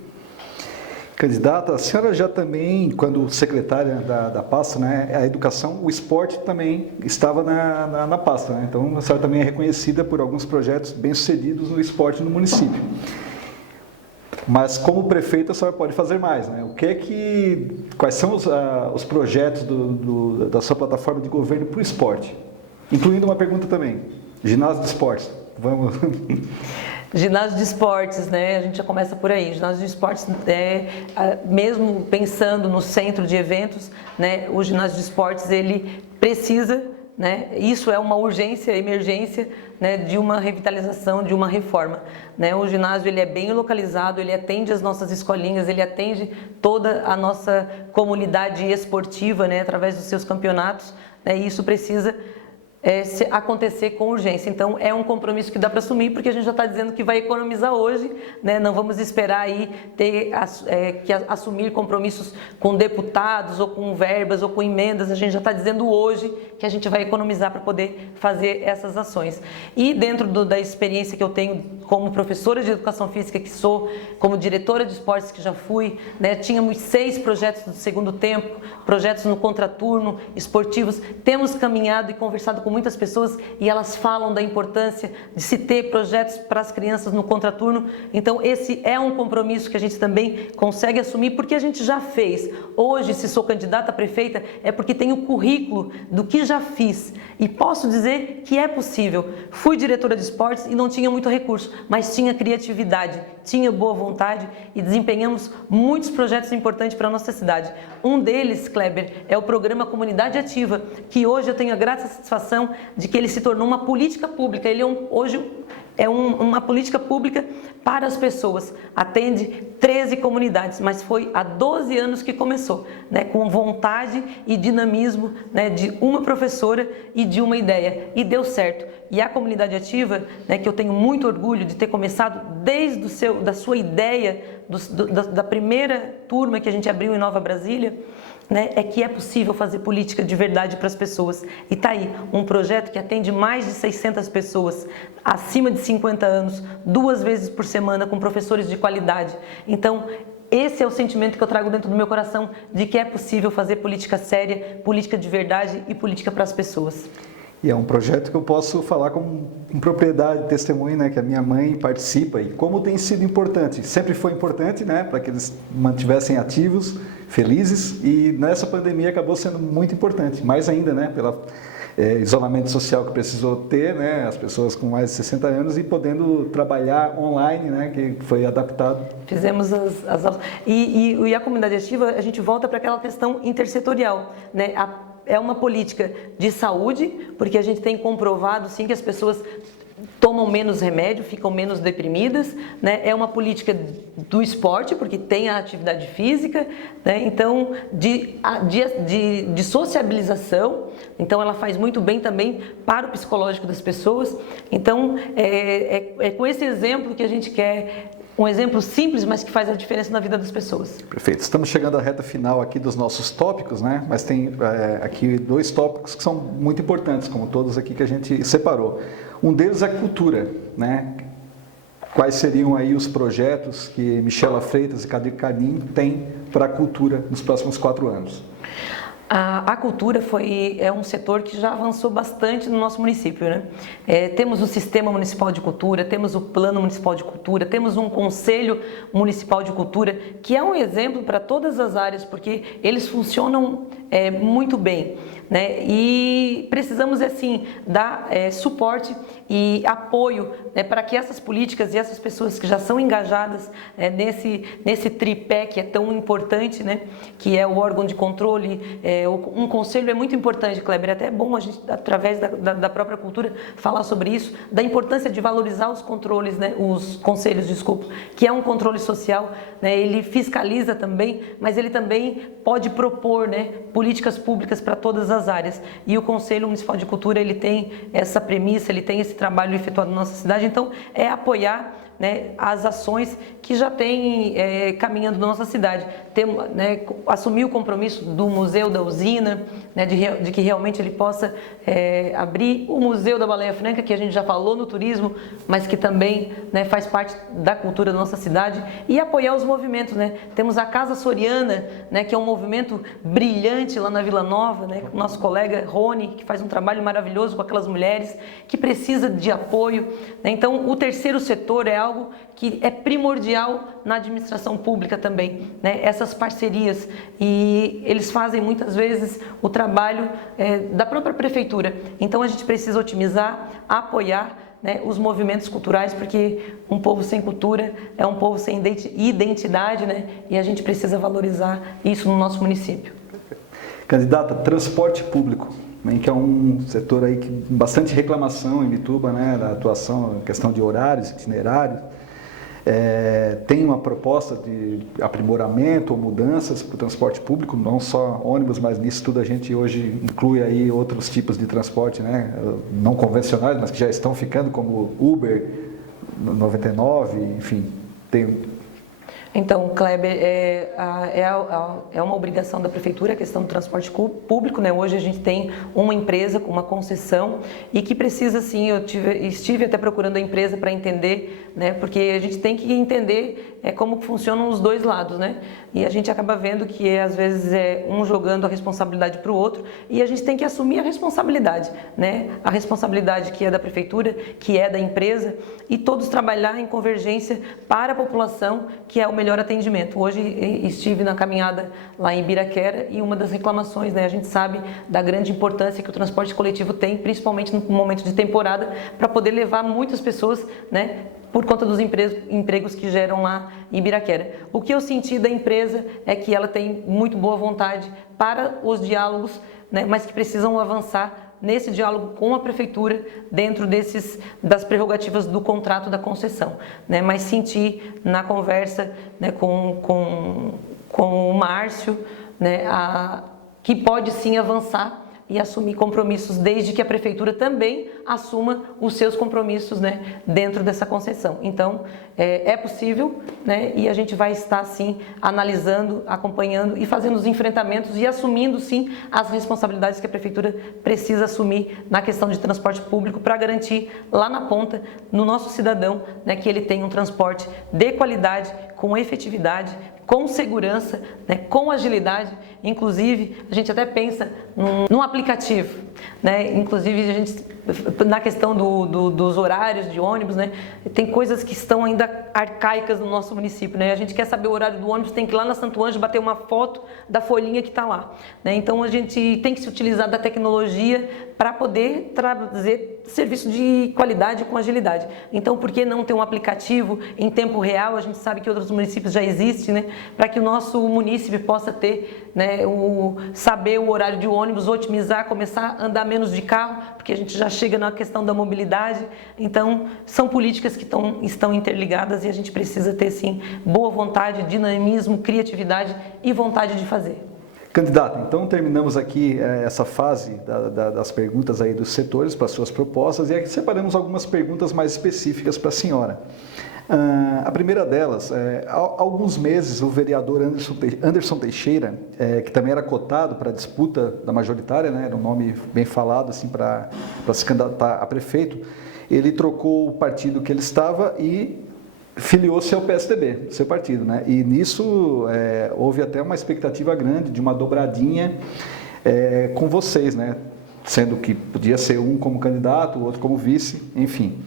Candidata, a senhora já também, quando secretária da pasta, né, a educação, o esporte também estava na pasta, né? Então a senhora também é reconhecida por alguns projetos bem-sucedidos no esporte no município. Mas como prefeita a senhora pode fazer mais, né? Quais são os projetos da sua plataforma de governo para o esporte? Incluindo uma pergunta também, ginásio de esportes, vamos... Ginásio de esportes, né? A gente já começa por aí. Ginásio de esportes, mesmo pensando no centro de eventos, né? O ginásio de esportes ele precisa, né? Isso é uma urgência, emergência, né? De uma revitalização, de uma reforma, né? O ginásio ele é bem localizado, ele atende as nossas escolinhas, ele atende toda a nossa comunidade esportiva, né? Através dos seus campeonatos, né? E isso precisa acontecer com urgência. Então é um compromisso que dá para assumir, porque a gente já está dizendo que vai economizar hoje, né? Não vamos esperar aí assumir compromissos com deputados ou com verbas ou com emendas. A gente já está dizendo hoje que a gente vai economizar para poder fazer essas ações. E dentro da experiência que eu tenho como professora de educação física que sou, como diretora de esportes que já fui, né? Tínhamos 6 projetos do segundo tempo, projetos no contraturno, esportivos. Temos caminhado e conversado com muitas pessoas e elas falam da importância de se ter projetos para as crianças no contraturno. Então esse é um compromisso que a gente também consegue assumir, porque a gente já fez. Hoje, se sou candidata a prefeita, é porque tenho o currículo do que já fiz e posso dizer que é possível. Fui diretora de esportes e não tinha muito recurso, mas tinha criatividade, tinha boa vontade e desempenhamos muitos projetos importantes para a nossa cidade. Um deles, Kleber, é o programa Comunidade Ativa, que hoje eu tenho a grata satisfação de que ele se tornou uma política pública. Ele hoje é uma política pública para as pessoas. Atende 13 comunidades, mas foi há 12 anos que começou, né, com vontade e dinamismo, né, de uma professora e de uma ideia. E deu certo. E a Comunidade Ativa, né, que eu tenho muito orgulho de ter começado desde da sua ideia, da primeira turma que a gente abriu em Nova Brasília, né, é que é possível fazer política de verdade para as pessoas. E está aí, um projeto que atende mais de 600 pessoas, acima de 50 anos, 2 vezes por semana, com professores de qualidade. Então, esse é o sentimento que eu trago dentro do meu coração, de que é possível fazer política séria, política de verdade e política para as pessoas. E é um projeto que eu posso falar com propriedade, testemunho, né, que a minha mãe participa e como tem sido importante. Sempre foi importante, né, para que eles mantivessem ativos, felizes, e nessa pandemia acabou sendo muito importante, mais ainda, né, pelo isolamento social que precisou ter, né, as pessoas com mais de 60 anos e podendo trabalhar online, né, que foi adaptado. Fizemos as aulas. E a Comunidade Ativa, a gente volta para aquela questão intersetorial, né, é uma política de saúde, porque a gente tem comprovado sim que as pessoas tomam menos remédio, ficam menos deprimidas, né? É uma política do esporte, porque tem a atividade física, né? Então de sociabilização, então ela faz muito bem também para o psicológico das pessoas. Então é com esse exemplo que a gente quer, um exemplo simples, mas que faz a diferença na vida das pessoas. Perfeito. Estamos chegando à reta final aqui dos nossos tópicos, né? Mas tem aqui 2 tópicos que são muito importantes, como todos aqui que a gente separou. Um deles é cultura, né? quais seriam aí os projetos que Michela Freitas e Kadir Carnim têm para a cultura nos próximos 4 anos? A cultura é um setor que já avançou bastante no nosso município, né? Temos o Sistema Municipal de Cultura, temos o Plano Municipal de Cultura, temos um Conselho Municipal de Cultura, que é um exemplo para todas as áreas, porque eles funcionam muito bem, né? E precisamos, assim, dar suporte e apoio, né, para que essas políticas e essas pessoas que já são engajadas nesse tripé que é tão importante, né, que é o órgão de controle. Um conselho é muito importante, Kleber, é até bom a gente, através da própria cultura, falar sobre isso, da importância de valorizar os controles, né, os conselhos, desculpa, que é um controle social, né, ele fiscaliza também, mas ele também pode propor, né, políticas públicas para todas as áreas. E o Conselho Municipal de Cultura, ele tem essa premissa, ele tem esse trabalho efetuado na nossa cidade, então é apoiar, né, as ações que já tem caminhando na nossa cidade. Né, assumir o compromisso do Museu da Usina, né, de que realmente ele possa abrir o Museu da Baleia Franca, que a gente já falou no turismo, mas que também, né, faz parte da cultura da nossa cidade, e apoiar os movimentos, né? Temos a Casa Soriana, né, que é um movimento brilhante lá na Vila Nova, né, com o nosso colega Rony, que faz um trabalho maravilhoso com aquelas mulheres, que precisa de apoio, né? Então, o terceiro setor é algo que é primordial na administração pública também, né? Essas parcerias, e eles fazem muitas vezes o trabalho da própria prefeitura. Então a gente precisa otimizar, apoiar, né, os movimentos culturais, porque um povo sem cultura é um povo sem identidade, né? E a gente precisa valorizar isso no nosso município. Candidata, transporte público, né, que é um setor aí que bastante reclamação em Imbituba, né, da atuação, questão de horários, itinerários. Tem uma proposta de aprimoramento ou mudanças para o transporte público, não só ônibus, mas nisso tudo a gente hoje inclui aí outros tipos de transporte, né, não convencionais, mas que já estão ficando, como Uber, 99, enfim, tem... Então, Kleber, é uma obrigação da prefeitura a questão do transporte público, né? Hoje a gente tem uma empresa com uma concessão e que precisa, sim, estive até procurando a empresa para entender, né? Porque a gente tem que entender como funcionam os dois lados, né? E a gente acaba vendo que às vezes um jogando a responsabilidade para o outro, e a gente tem que assumir a responsabilidade, né? A responsabilidade que é da prefeitura, que é da empresa, e todos trabalhar em convergência para a população, que é o melhor atendimento. Hoje estive na caminhada lá em Ibiraquera e uma das reclamações, né, a gente sabe da grande importância que o transporte coletivo tem, principalmente no momento de temporada, para poder levar muitas pessoas, né, por conta dos empregos que geram lá em Ibiraquera. O que eu senti da empresa é que ela tem muito boa vontade para os diálogos, né, mas que precisam avançar nesse diálogo com a prefeitura dentro das prerrogativas do contrato da concessão, né? Mas senti na conversa, né, com o Márcio, né, que pode sim avançar e assumir compromissos, desde que a prefeitura também assuma os seus compromissos, né, dentro dessa concessão. Então, é possível, né, e a gente vai estar, sim, analisando, acompanhando e fazendo os enfrentamentos e assumindo, sim, as responsabilidades que a prefeitura precisa assumir na questão de transporte público para garantir lá na ponta, no nosso cidadão, né, que ele tenha um transporte de qualidade, com efetividade, com segurança, né, com agilidade. Inclusive, a gente até pensa num aplicativo, né? Inclusive, a gente, na questão dos horários de ônibus, né, tem coisas que estão ainda arcaicas no nosso município, né? A gente quer saber o horário do ônibus, tem que ir lá na Santo Ângelo bater uma foto da folhinha que está lá, né? Então, a gente tem que se utilizar da tecnologia para poder trazer serviço de qualidade com agilidade. Então, por que não ter um aplicativo em tempo real? A gente sabe que outros municípios já existem, né? Para que o nosso município possa ter, né, saber o horário de ônibus, otimizar, começar a andar menos de carro, porque a gente já chega na questão da mobilidade. Então, são políticas que estão interligadas e a gente precisa ter, sim, boa vontade, dinamismo, criatividade e vontade de fazer. Candidato, então terminamos aqui essa fase das perguntas aí dos setores para suas propostas, e aqui separamos algumas perguntas mais específicas para a senhora. A primeira delas, há alguns meses o vereador Anderson Teixeira, que também era cotado para a disputa da majoritária, né, era um nome bem falado assim, para se candidatar a prefeito, ele trocou o partido que ele estava e filiou-se ao PSDB, seu partido, né? E nisso houve até uma expectativa grande de uma dobradinha com vocês, né? Sendo que podia ser um como candidato, o outro como vice, enfim.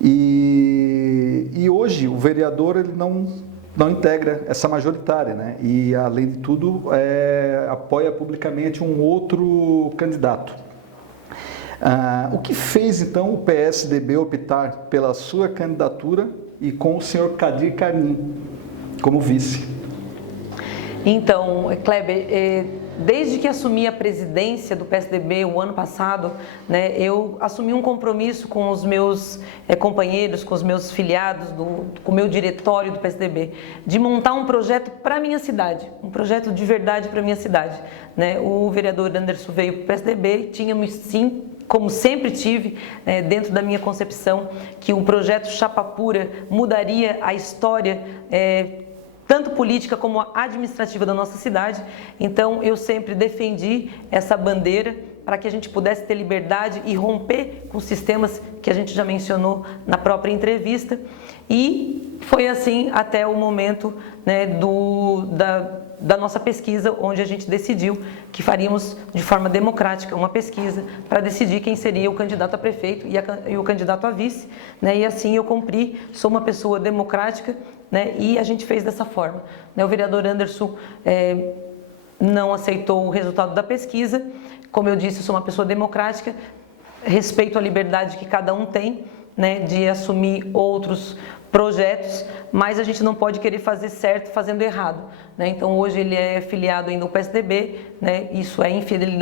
E hoje o vereador ele não integra essa majoritária, né? E além de tudo apoia publicamente um outro candidato. O que fez então o PSDB optar pela sua candidatura e com o senhor Kadir Carnim como vice? Então, Kleber, desde que assumi a presidência do PSDB o ano passado, né, eu assumi um compromisso com os meus companheiros, com os meus filiados, com o meu diretório do PSDB, de montar um projeto para a minha cidade, um projeto de verdade para a minha cidade. Né? O vereador Anderson veio para o PSDB e tínhamos sim, como sempre tive, dentro da minha concepção, que o projeto Chapa Pura mudaria a história tanto política como administrativa da nossa cidade. Então eu sempre defendi essa bandeira para que a gente pudesse ter liberdade e romper com os sistemas que a gente já mencionou na própria entrevista. E foi assim até o momento, né, da nossa pesquisa, onde a gente decidiu que faríamos de forma democrática uma pesquisa para decidir quem seria o candidato a prefeito e o candidato a vice, né? E assim eu cumpri, sou uma pessoa democrática, né? E a gente fez dessa forma. O vereador Anderson não aceitou o resultado da pesquisa. Como eu disse, eu sou uma pessoa democrática, respeito a liberdade que cada um tem, né, de assumir outros projetos, mas a gente não pode querer fazer certo fazendo errado, né? Então hoje ele é filiado ainda ao PSDB, né? Isso é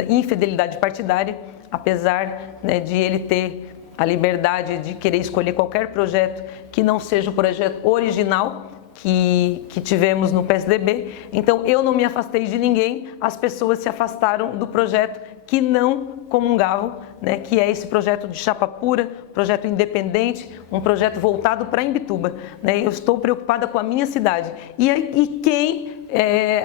infidelidade partidária, apesar, né, de ele ter a liberdade de querer escolher qualquer projeto que não seja o projeto original que tivemos no PSDB. Então eu não me afastei de ninguém, as pessoas se afastaram do projeto que não comungavam, né, que é esse projeto de chapa pura, projeto independente, um projeto voltado para Imbituba, né? Eu estou preocupada com a minha cidade. E quem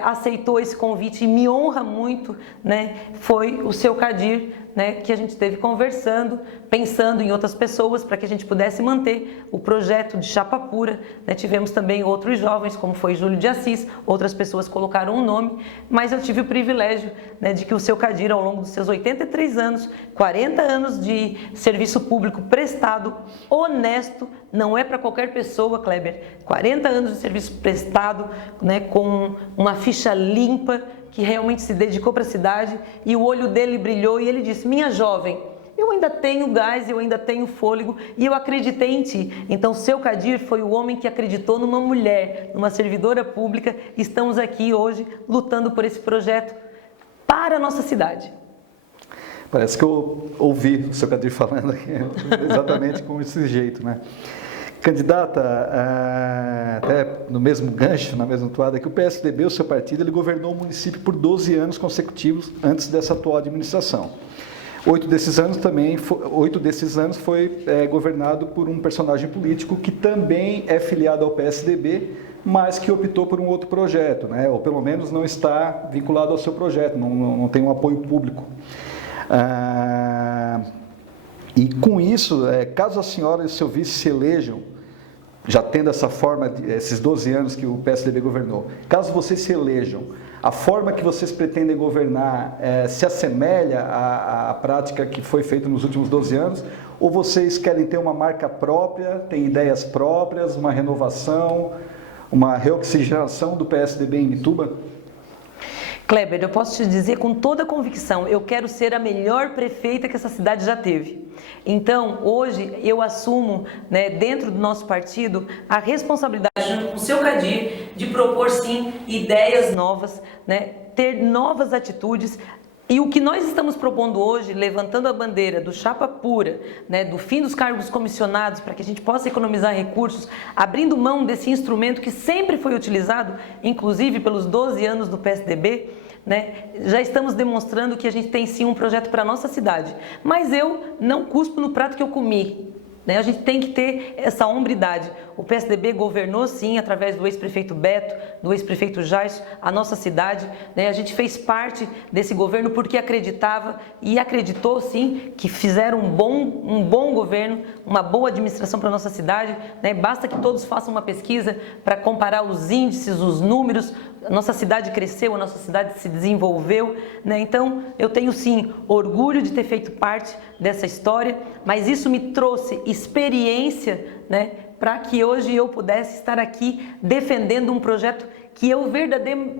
aceitou esse convite e me honra muito, né, foi o seu Kadir, né, que a gente esteve conversando, pensando em outras pessoas para que a gente pudesse manter o projeto de chapa pura, né? Tivemos também outros jovens, como foi Júlio de Assis, outras pessoas colocaram um nome, mas eu tive o privilégio, né, de que o seu Kadir, ao longo dos seus 83 anos, 40 anos de serviço público prestado, honesto, não é para qualquer pessoa, Kleber, 40 anos de serviço prestado, né, com uma ficha limpa, que realmente se dedicou para a cidade, e o olho dele brilhou e ele disse: minha jovem, eu ainda tenho gás, eu ainda tenho fôlego e eu acreditei em ti. Então, seu Kadir foi o homem que acreditou numa mulher, numa servidora pública. Estamos aqui hoje lutando por esse projeto para a nossa cidade. Parece que eu ouvi o seu Kadir falando aqui, exatamente com esse jeito, né? Candidata, até no mesmo gancho, na mesma toada, que o PSDB, o seu partido, ele governou o município por 12 anos consecutivos antes dessa atual administração. 8 desses anos foi governado por um personagem político que também é filiado ao PSDB, mas que optou por um outro projeto, né? Ou pelo menos não está vinculado ao seu projeto, não tem um apoio público. E com isso, caso a senhora e o seu vice se elejam, já tendo essa forma, esses 12 anos que o PSDB governou, caso vocês se elejam, a forma que vocês pretendem governar se assemelha à prática que foi feita nos últimos 12 anos? Ou vocês querem ter uma marca própria, têm ideias próprias, uma renovação, uma reoxigenação do PSDB em Imbituba? Kleber, eu posso te dizer com toda a convicção, eu quero ser a melhor prefeita que essa cidade já teve. Então, hoje, eu assumo, né, dentro do nosso partido, a responsabilidade, junto com o seu Kadir, de propor, sim, ideias novas, né, ter novas atitudes. E o que nós estamos propondo hoje, levantando a bandeira do chapa pura, né, do fim dos cargos comissionados, para que a gente possa economizar recursos, abrindo mão desse instrumento que sempre foi utilizado, inclusive pelos 12 anos do PSDB, né, já estamos demonstrando que a gente tem sim um projeto para a nossa cidade. Mas eu não cuspo no prato que eu comi. né? A gente tem que ter essa hombridade. O PSDB governou sim, através do ex-prefeito Beto, do ex-prefeito Jaisso, a nossa cidade, né? A gente fez parte desse governo porque acreditava e acreditou sim que fizeram um bom governo, uma boa administração para a nossa cidade, né? Basta que todos façam uma pesquisa para comparar os índices, os números. A nossa cidade cresceu, a nossa cidade se desenvolveu, né? Então eu tenho sim orgulho de ter feito parte dessa história, mas isso me trouxe experiência, né, para que hoje eu pudesse estar aqui defendendo um projeto que eu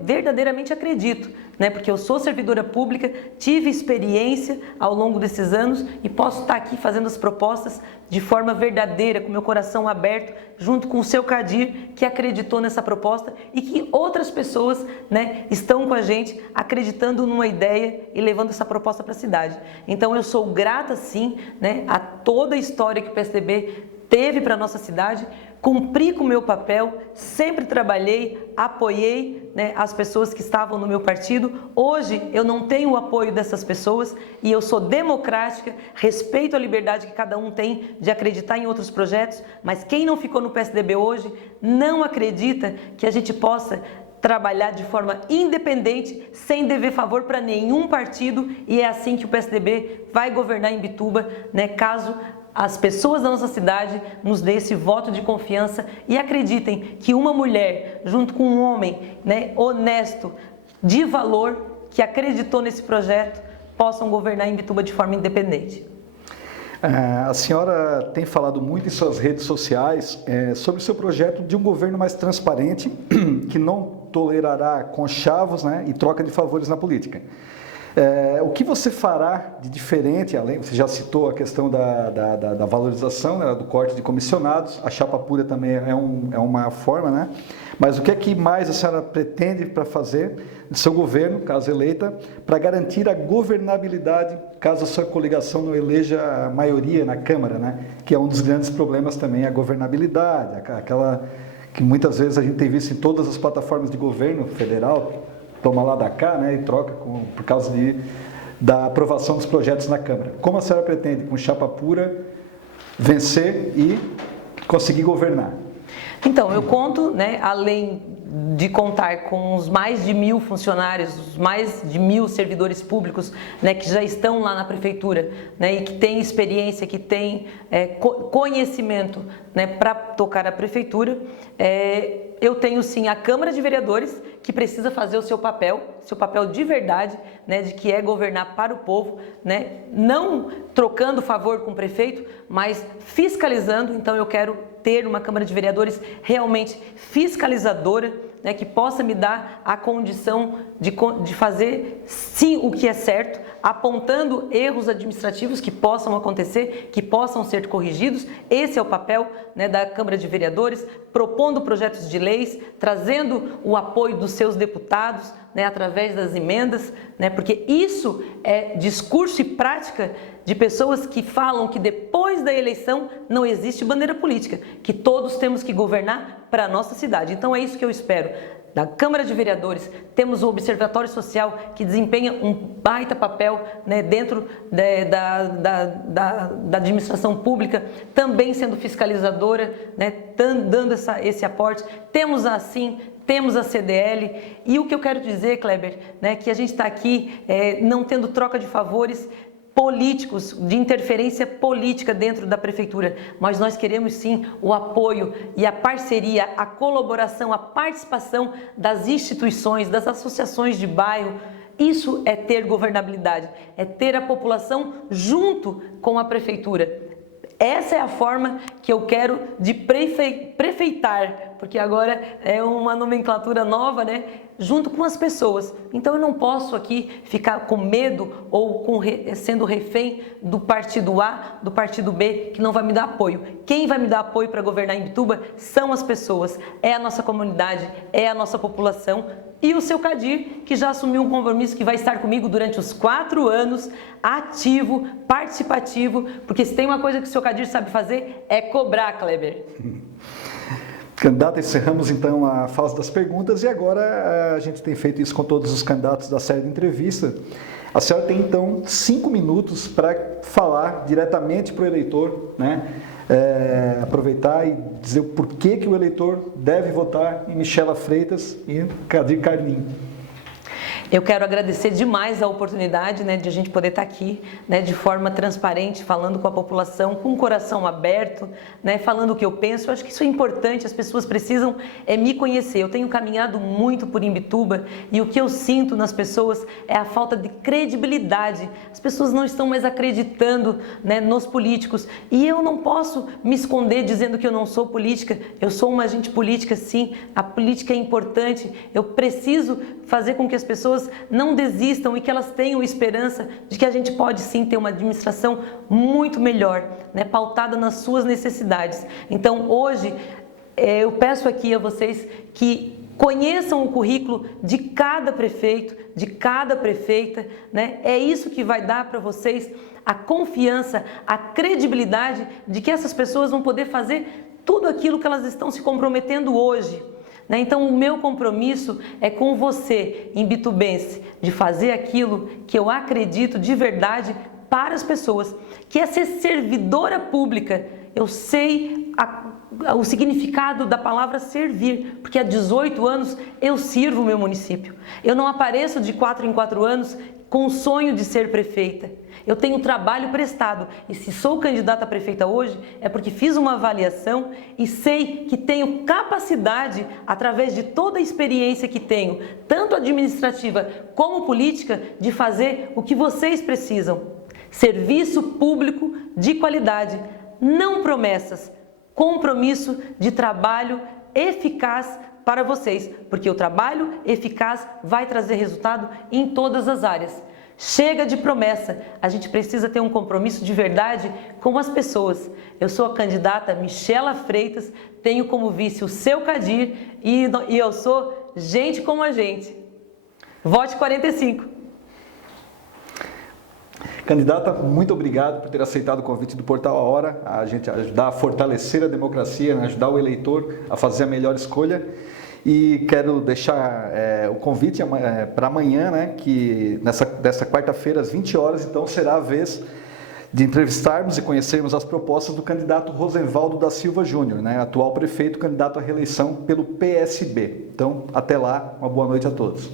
verdadeiramente acredito, né? Porque eu sou servidora pública, tive experiência ao longo desses anos e posso estar aqui fazendo as propostas de forma verdadeira, com meu coração aberto, junto com o seu Kadir, que acreditou nessa proposta e que outras pessoas, né, estão com a gente acreditando numa ideia e levando essa proposta para a cidade. Então eu sou grata sim, né, a toda a história que o PSDB teve para a nossa cidade, cumpri com o meu papel, sempre trabalhei, apoiei, né, as pessoas que estavam no meu partido. Hoje eu não tenho o apoio dessas pessoas e eu sou democrática, respeito a liberdade que cada um tem de acreditar em outros projetos, mas quem não ficou no PSDB hoje não acredita que a gente possa trabalhar de forma independente, sem dever favor para nenhum partido, e é assim que o PSDB vai governar em Imbituba, né, caso as pessoas da nossa cidade nos dê esse voto de confiança e acreditem que uma mulher, junto com um homem, né, honesto, de valor, que acreditou nesse projeto, possam governar em Imbituba de forma independente. A senhora tem falado muito em suas redes sociais sobre o seu projeto de um governo mais transparente, que não tolerará conchavos, né, e troca de favores na política. O que você fará de diferente, além, você já citou a questão da valorização, né, do corte de comissionados, a chapa pura também é uma forma, né? Mas o que é que mais a senhora pretende para fazer do seu governo, caso eleita, para garantir a governabilidade, caso a sua coligação não eleja a maioria na Câmara, né? Que é um dos grandes problemas também, a governabilidade, aquela que muitas vezes a gente tem visto em todas as plataformas de governo federal, toma lá da cá, né, e troca por causa da aprovação dos projetos na Câmara. Como a senhora pretende, com chapa pura, vencer e conseguir governar? Então, eu conto, né, além de contar com os mais de 1.000 funcionários, os mais de 1.000 servidores públicos, né, que já estão lá na prefeitura, né, e que têm experiência, que têm conhecimento, né, para tocar a prefeitura, eu tenho sim a Câmara de Vereadores, que precisa fazer o seu papel de verdade, né, de que é governar para o povo, né, não trocando favor com o prefeito, mas fiscalizando. Então eu quero ter uma Câmara de Vereadores realmente fiscalizadora, né, que possa me dar a condição de fazer sim o que é certo, apontando erros administrativos que possam acontecer, que possam ser corrigidos. Esse é o papel, né, da Câmara de Vereadores, propondo projetos de leis, trazendo o apoio dos seus deputados, né, através das emendas, né, porque isso é discurso e prática de pessoas que falam que depois da eleição não existe bandeira política, que todos temos que governar para a nossa cidade. Então é isso que eu espero da Câmara de Vereadores. Temos o Observatório Social, que desempenha um baita papel, né, dentro da administração pública, também sendo fiscalizadora, né, dando esse aporte. Temos a CDL, e o que eu quero dizer, Kleber, né, que a gente está aqui não tendo troca de favores políticos, de interferência política dentro da prefeitura, mas nós queremos sim o apoio e a parceria, a colaboração, a participação das instituições, das associações de bairro. Isso é ter governabilidade, é ter a população junto com a prefeitura. Essa é a forma que eu quero de prefeitar, porque agora é uma nomenclatura nova, né? Junto com as pessoas. Então eu não posso aqui ficar com medo ou sendo refém do partido A, do partido B, que não vai me dar apoio. Quem vai me dar apoio para governar em Imbituba são as pessoas, é a nossa comunidade, é a nossa população. E o seu Kadir, que já assumiu um compromisso que vai estar comigo durante os 4 anos, ativo, participativo, porque se tem uma coisa que o seu Kadir sabe fazer, é cobrar, Kleber. Candidato, encerramos então a fase das perguntas e agora a gente tem feito isso com todos os candidatos da série de entrevista. A senhora tem então 5 minutos para falar diretamente para o eleitor, né? Aproveitar e dizer o porquê que o eleitor deve votar em Michela Freitas e Kadir Carlin. Eu quero agradecer demais a oportunidade, né, de a gente poder estar aqui, né, de forma transparente, falando com a população, com o coração aberto, né, falando o que eu penso. Eu acho que isso é importante, as pessoas precisam me conhecer. Eu tenho caminhado muito por Imbituba e o que eu sinto nas pessoas é a falta de credibilidade. As pessoas não estão mais acreditando, né, nos políticos. E eu não posso me esconder dizendo que eu não sou política. Eu sou uma agente política, sim. A política é importante. Eu preciso fazer com que as pessoas não desistam e que elas tenham esperança de que a gente pode sim ter uma administração muito melhor, né, pautada nas suas necessidades. Então hoje eu peço aqui a vocês que conheçam o currículo de cada prefeito, de cada prefeita, né? É isso que vai dar para vocês a confiança, a credibilidade de que essas pessoas vão poder fazer tudo aquilo que elas estão se comprometendo hoje. Então o meu compromisso é com você, imbitubense, de fazer aquilo que eu acredito de verdade para as pessoas, que é ser servidora pública. Eu sei o significado da palavra servir, porque há 18 anos eu sirvo o meu município. Eu não apareço de 4 em 4 anos com o sonho de ser prefeita. Eu tenho trabalho prestado e se sou candidata a prefeita hoje é porque fiz uma avaliação e sei que tenho capacidade, através de toda a experiência que tenho, tanto administrativa como política, de fazer o que vocês precisam. Serviço público de qualidade, não promessas, compromisso de trabalho eficaz para vocês, porque o trabalho eficaz vai trazer resultado em todas as áreas. Chega de promessa, a gente precisa ter um compromisso de verdade com as pessoas. Eu sou a candidata Michela Freitas, tenho como vice o seu Kadir e eu sou gente como a gente. Vote 45. Candidata, muito obrigado por ter aceitado o convite do Portal A Hora, a gente ajudar a fortalecer a democracia, né, ajudar o eleitor a fazer a melhor escolha. E quero deixar o convite para amanhã, né, que dessa quarta-feira às 20 horas, então será a vez de entrevistarmos e conhecermos as propostas do candidato Rosenvaldo da Silva Júnior, né, atual prefeito, candidato à reeleição pelo PSB. Então, até lá, uma boa noite a todos.